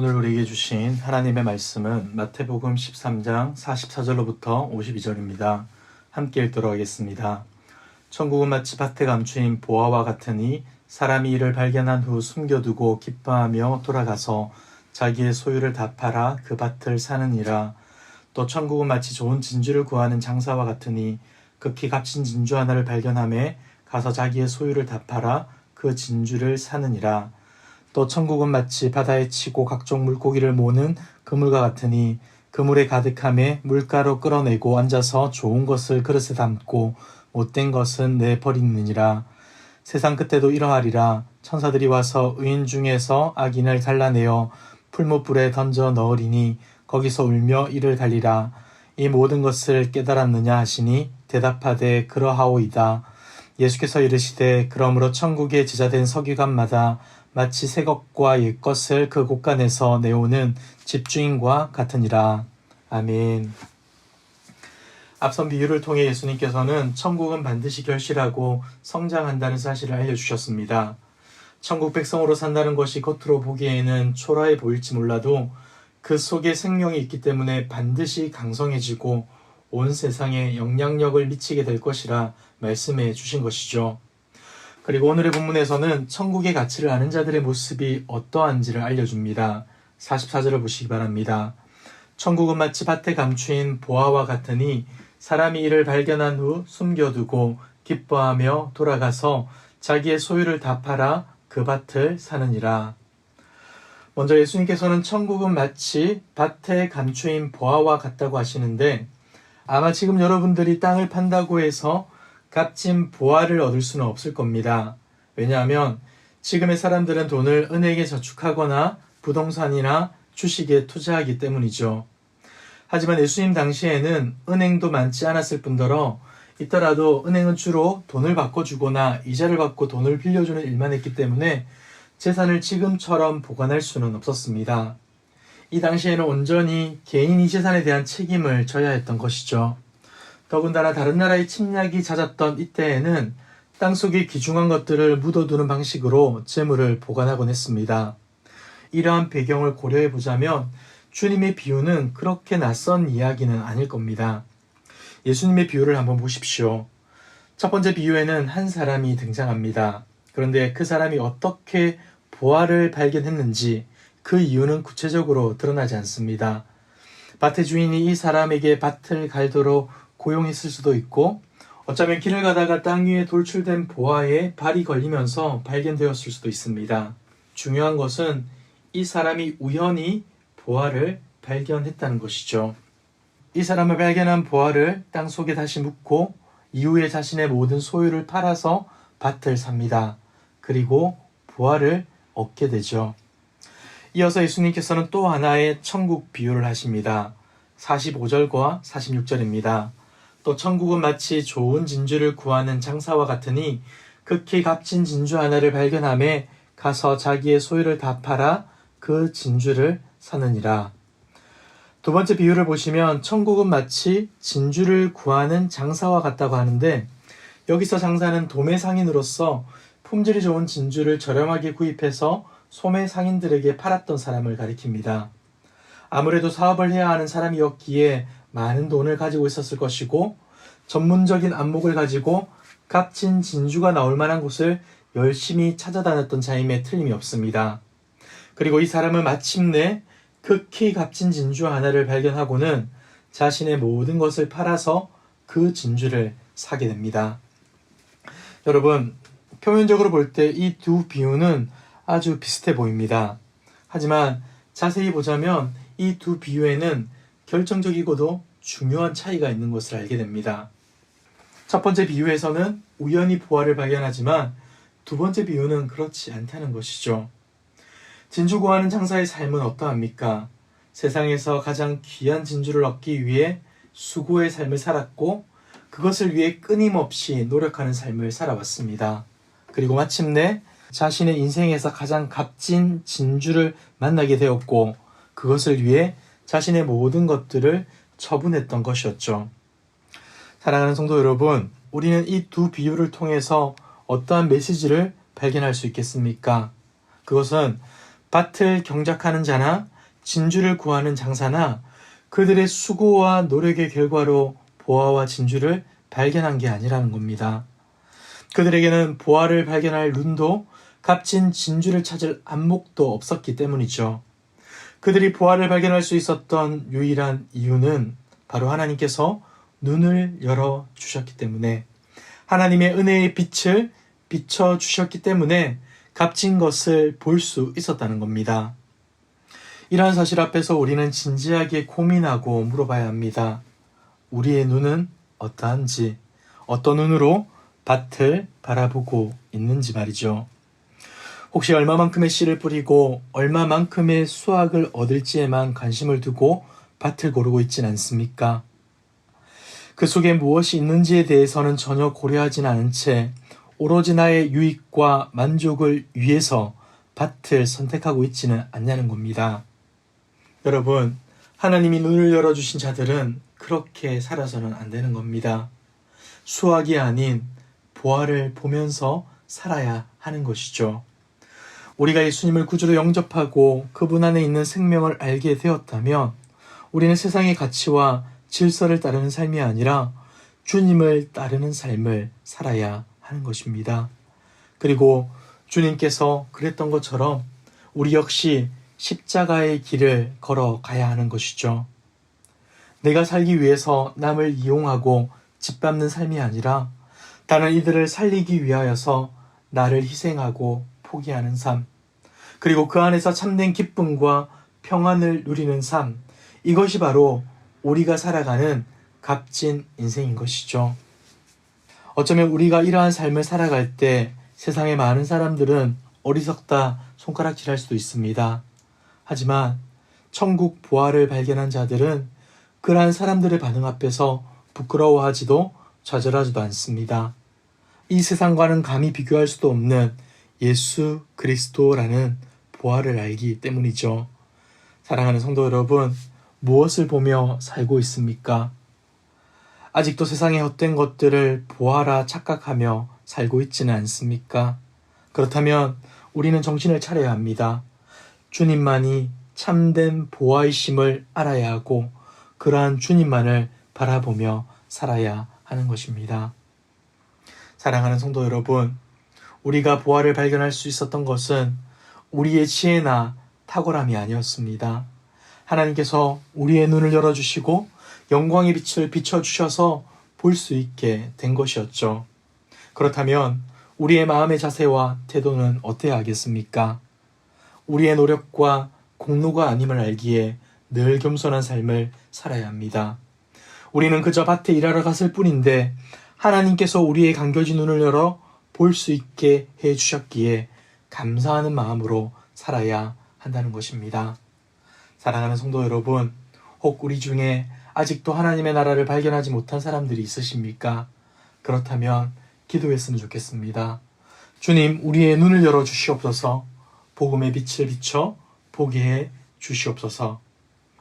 오늘 우리에게 주신 하나님의 말씀은 마태복음 13장 44절로부터 52절입니다. 함께 읽도록 하겠습니다. 천국은 마치 밭에 감추인 보화와 같으니 사람이 이를 발견한 후 숨겨두고 기뻐하며 돌아가서 자기의 소유를 다 팔아 그 밭을 사느니라. 또 천국은 마치 좋은 진주를 구하는 장사와 같으니 극히 값진 진주 하나를 발견하매 가서 자기의 소유를 다 팔아 그 진주를 사느니라. 또 천국은 마치 바다에 치고 각종 물고기를 모으는 그물과 같으니 그물에 가득함에 물가로 끌어내고 앉아서 좋은 것을 그릇에 담고 못된 것은 내버리느니라. 세상 끝에도 이러하리라. 천사들이 와서 의인 중에서 악인을 갈라내어 풀무불에 던져 넣으리니 거기서 울며 이를 갈리라. 이 모든 것을 깨달았느냐 하시니 대답하되 그러하오이다. 예수께서 이르시되 그러므로 천국에 제자된 서기관마다 마치 새 것과 옛 것을 그 곳간에서 내오는 집주인과 같으니라. 아멘. 앞선 비유를 통해 예수님께서는 천국은 반드시 결실하고 성장한다는 사실을 알려주셨습니다. 천국 백성으로 산다는 것이 겉으로 보기에는 초라해 보일지 몰라도 그 속에 생명이 있기 때문에 반드시 강성해지고 온 세상에 영향력을 미치게 될 것이라 말씀해 주신 것이죠. 그리고 오늘의 본문에서는 천국의 가치를 아는 자들의 모습이 어떠한지를 알려줍니다. 44절을 보시기 바랍니다. 천국은 마치 밭에 감추인 보화와 같으니 사람이 이를 발견한 후 숨겨두고 기뻐하며 돌아가서 자기의 소유를 다 팔아 그 밭을 사느니라. 먼저 예수님께서는 천국은 마치 밭에 감추인 보화와 같다고 하시는데 아마 지금 여러분들이 땅을 판다고 해서 값진 보화를 얻을 수는 없을 겁니다. 왜냐하면 지금의 사람들은 돈을 은행에 저축하거나 부동산이나 주식에 투자하기 때문이죠. 하지만 예수님 당시에는 은행도 많지 않았을 뿐더러 있더라도 은행은 주로 돈을 바꿔주거나 이자를 받고 돈을 빌려주는 일만 했기 때문에 재산을 지금처럼 보관할 수는 없었습니다. 이 당시에는 온전히 개인이 재산에 대한 책임을 져야 했던 것이죠. 더군다나 다른 나라의 침략이 잦았던 이때에는 땅속에 귀중한 것들을 묻어두는 방식으로 재물을 보관하곤 했습니다. 이러한 배경을 고려해 보자면 주님의 비유는 그렇게 낯선 이야기는 아닐 겁니다. 예수님의 비유를 한번 보십시오. 첫 번째 비유에는 한 사람이 등장합니다. 그런데 그 사람이 어떻게 보화를 발견했는지 그 이유는 구체적으로 드러나지 않습니다. 밭의 주인이 이 사람에게 밭을 갈도록 고용했을 수도 있고 어쩌면 길을 가다가 땅 위에 돌출된 보화에 발이 걸리면서 발견되었을 수도 있습니다. 중요한 것은 이 사람이 우연히 보화를 발견했다는 것이죠. 이 사람을 발견한 보화를 땅 속에 다시 묻고 이후에 자신의 모든 소유를 팔아서 밭을 삽니다. 그리고 보화를 얻게 되죠. 이어서 예수님께서는 또 하나의 천국 비유를 하십니다. 45절과 46절입니다. 또 천국은 마치 좋은 진주를 구하는 장사와 같으니 극히 값진 진주 하나를 발견하매 가서 자기의 소유를 다 팔아 그 진주를 사느니라. 두 번째 비유를 보시면 천국은 마치 진주를 구하는 장사와 같다고 하는데 여기서 장사는 도매상인으로서 품질이 좋은 진주를 저렴하게 구입해서 소매상인들에게 팔았던 사람을 가리킵니다. 아무래도 사업을 해야 하는 사람이었기에 많은 돈을 가지고 있었을 것이고 전문적인 안목을 가지고 값진 진주가 나올 만한 곳을 열심히 찾아다녔던 자임에 틀림이 없습니다. 그리고 이 사람은 마침내 극히 값진 진주 하나를 발견하고는 자신의 모든 것을 팔아서 그 진주를 사게 됩니다. 여러분, 표면적으로 볼 때 이 두 비유는 아주 비슷해 보입니다. 하지만 자세히 보자면 이 두 비유에는 결정적이고도 중요한 차이가 있는 것을 알게 됩니다. 첫 번째 비유에서는 우연히 보화를 발견하지만 두 번째 비유는 그렇지 않다는 것이죠. 진주 구하는 장사의 삶은 어떠합니까? 세상에서 가장 귀한 진주를 얻기 위해 수고의 삶을 살았고 그것을 위해 끊임없이 노력하는 삶을 살아왔습니다. 그리고 마침내 자신의 인생에서 가장 값진 진주를 만나게 되었고 그것을 위해 자신의 모든 것들을 처분했던 것이었죠. 사랑하는 성도 여러분, 우리는 이 두 비유를 통해서 어떠한 메시지를 발견할 수 있겠습니까? 그것은 밭을 경작하는 자나 진주를 구하는 장사나 그들의 수고와 노력의 결과로 보화와 진주를 발견한 게 아니라는 겁니다. 그들에게는 보화를 발견할 눈도 값진 진주를 찾을 안목도 없었기 때문이죠. 그들이 보화를 발견할 수 있었던 유일한 이유는 바로 하나님께서 눈을 열어주셨기 때문에, 하나님의 은혜의 빛을 비춰주셨기 때문에 값진 것을 볼 수 있었다는 겁니다. 이러한 사실 앞에서 우리는 진지하게 고민하고 물어봐야 합니다. 우리의 눈은 어떠한지, 어떤 눈으로 밭을 바라보고 있는지 말이죠. 혹시 얼마만큼의 씨를 뿌리고 얼마만큼의 수확을 얻을지에만 관심을 두고 밭을 고르고 있진 않습니까? 그 속에 무엇이 있는지에 대해서는 전혀 고려하진 않은 채 오로지 나의 유익과 만족을 위해서 밭을 선택하고 있지는 않냐는 겁니다. 여러분, 하나님이 눈을 열어주신 자들은 그렇게 살아서는 안 되는 겁니다. 수학이 아닌 보화를 보면서 살아야 하는 것이죠. 우리가 예수님을 구주로 영접하고 그분 안에 있는 생명을 알게 되었다면 우리는 세상의 가치와 질서를 따르는 삶이 아니라 주님을 따르는 삶을 살아야 하는 것입니다. 그리고 주님께서 그랬던 것처럼 우리 역시 십자가의 길을 걸어가야 하는 것이죠. 내가 살기 위해서 남을 이용하고 짓밟는 삶이 아니라 다른 이들을 살리기 위하여서 나를 희생하고 포기하는 삶, 그리고 그 안에서 참된 기쁨과 평안을 누리는 삶, 이것이 바로 우리가 살아가는 값진 인생인 것이죠. 어쩌면 우리가 이러한 삶을 살아갈 때 세상의 많은 사람들은 어리석다 손가락질할 수도 있습니다. 하지만 천국 보화를 발견한 자들은 그러한 사람들의 반응 앞에서 부끄러워하지도 좌절하지도 않습니다. 이 세상과는 감히 비교할 수도 없는 예수 그리스도라는 보화를 알기 때문이죠. 사랑하는 성도 여러분, 무엇을 보며 살고 있습니까? 아직도 세상의 헛된 것들을 보아라 착각하며 살고 있지는 않습니까? 그렇다면 우리는 정신을 차려야 합니다. 주님만이 참된 보아이심을 알아야 하고 그러한 주님만을 바라보며 살아야 하는 것입니다. 사랑하는 성도 여러분, 우리가 보아를 발견할 수 있었던 것은 우리의 지혜나 탁월함이 아니었습니다. 하나님께서 우리의 눈을 열어주시고 영광의 빛을 비춰주셔서 볼 수 있게 된 것이었죠. 그렇다면 우리의 마음의 자세와 태도는 어때야 하겠습니까? 우리의 노력과 공로가 아님을 알기에 늘 겸손한 삶을 살아야 합니다. 우리는 그저 밭에 일하러 갔을 뿐인데 하나님께서 우리의 감겨진 눈을 열어 볼 수 있게 해주셨기에 감사하는 마음으로 살아야 한다는 것입니다. 사랑하는 성도 여러분, 혹 우리 중에 아직도 하나님의 나라를 발견하지 못한 사람들이 있으십니까? 그렇다면 기도했으면 좋겠습니다. 주님, 우리의 눈을 열어 주시옵소서. 복음의 빛을 비춰 보게 해 주시옵소서.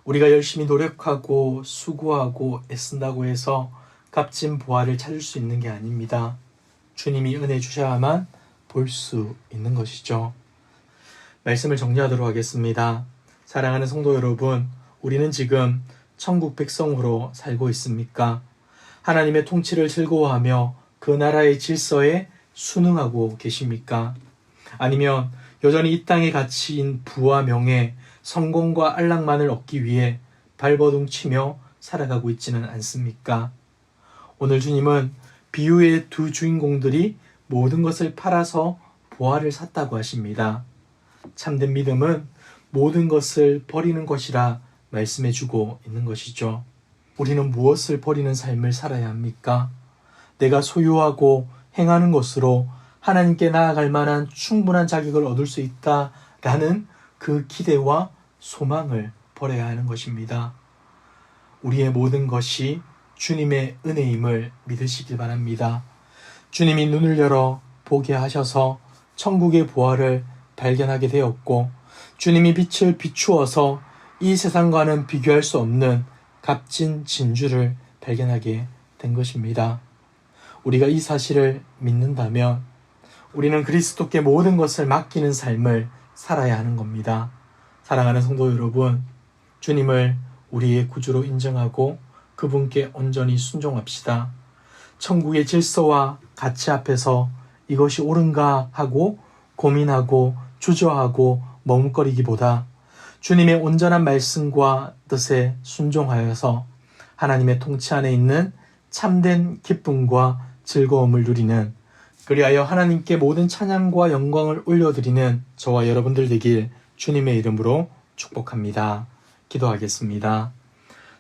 우리가 열심히 노력하고 수고하고 애쓴다고 해서 값진 보화를 찾을 수 있는 게 아닙니다. 주님이 은혜 주셔야만 볼 수 있는 것이죠. 말씀을 정리하도록 하겠습니다. 사랑하는 성도 여러분, 우리는 지금 천국 백성으로 살고 있습니까? 하나님의 통치를 즐거워하며 그 나라의 질서에 순응하고 계십니까? 아니면 여전히 이 땅의 가치인 부와 명예, 성공과 안락만을 얻기 위해 발버둥 치며 살아가고 있지는 않습니까? 오늘 주님은 비유의 두 주인공들이 모든 것을 팔아서 보화를 샀다고 하십니다. 참된 믿음은 모든 것을 버리는 것이라 말씀해주고 있는 것이죠. 우리는 무엇을 버리는 삶을 살아야 합니까? 내가 소유하고 행하는 것으로 하나님께 나아갈 만한 충분한 자격을 얻을 수 있다라는 그 기대와 소망을 버려야 하는 것입니다. 우리의 모든 것이 주님의 은혜임을 믿으시길 바랍니다. 주님이 눈을 열어 보게 하셔서 천국의 보화를 발견하게 되었고, 주님이 빛을 비추어서 이 세상과는 비교할 수 없는 값진 진주를 발견하게 된 것입니다. 우리가 이 사실을 믿는다면 우리는 그리스도께 모든 것을 맡기는 삶을 살아야 하는 겁니다. 사랑하는 성도 여러분, 주님을 우리의 구주로 인정하고 그분께 온전히 순종합시다. 천국의 질서와 가치 앞에서 이것이 옳은가 하고 고민하고 주저하고 머뭇거리기보다 주님의 온전한 말씀과 뜻에 순종하여서 하나님의 통치 안에 있는 참된 기쁨과 즐거움을 누리는, 그리하여 하나님께 모든 찬양과 영광을 올려드리는 저와 여러분들 되길 주님의 이름으로 축복합니다. 기도하겠습니다.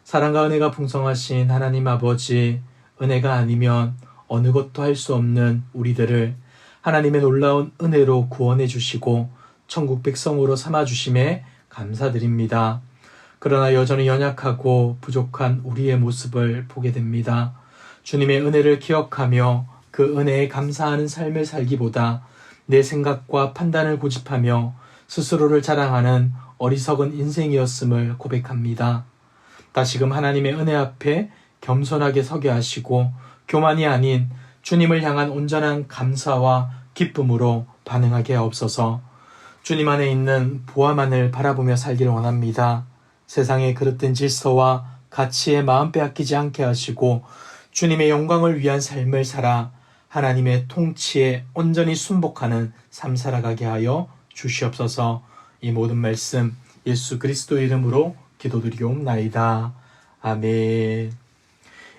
사랑과 은혜가 풍성하신 하나님 아버지, 은혜가 아니면 어느 것도 할 수 없는 우리들을 하나님의 놀라운 은혜로 구원해 주시고 천국 백성으로 삼아주심에 감사드립니다. 그러나 여전히 연약하고 부족한 우리의 모습을 보게 됩니다. 주님의 은혜를 기억하며 그 은혜에 감사하는 삶을 살기보다 내 생각과 판단을 고집하며 스스로를 자랑하는 어리석은 인생이었음을 고백합니다. 다시금 하나님의 은혜 앞에 겸손하게 서게 하시고 교만이 아닌 주님을 향한 온전한 감사와 기쁨으로 반응하게 하옵소서. 주님 안에 있는 보아만을 바라보며 살기를 원합니다. 세상의 그릇된 질서와 가치에 마음 빼앗기지 않게 하시고 주님의 영광을 위한 삶을 살아 하나님의 통치에 온전히 순복하는 삶 살아가게 하여 주시옵소서. 이 모든 말씀 예수 그리스도의 이름으로 기도드리옵나이다. 아멘.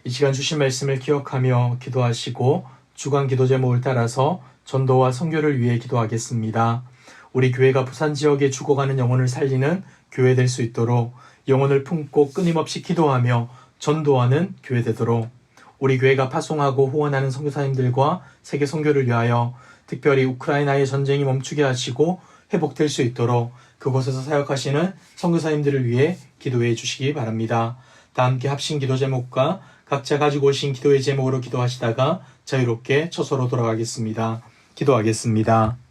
이 시간 주신 말씀을 기억하며 기도하시고 주간 기도 제목을 따라서 전도와 선교를 위해 기도하겠습니다. 우리 교회가 부산 지역에 죽어가는 영혼을 살리는 교회 될 수 있도록 영혼을 품고 끊임없이 기도하며 전도하는 교회 되도록 우리 교회가 파송하고 후원하는 선교사님들과 세계 선교를 위하여 특별히 우크라이나의 전쟁이 멈추게 하시고 회복될 수 있도록 그곳에서 사역하시는 선교사님들을 위해 기도해 주시기 바랍니다. 다 함께 합심 기도 제목과 각자 가지고 오신 기도의 제목으로 기도하시다가 자유롭게 처소로 돌아가겠습니다. 기도하겠습니다.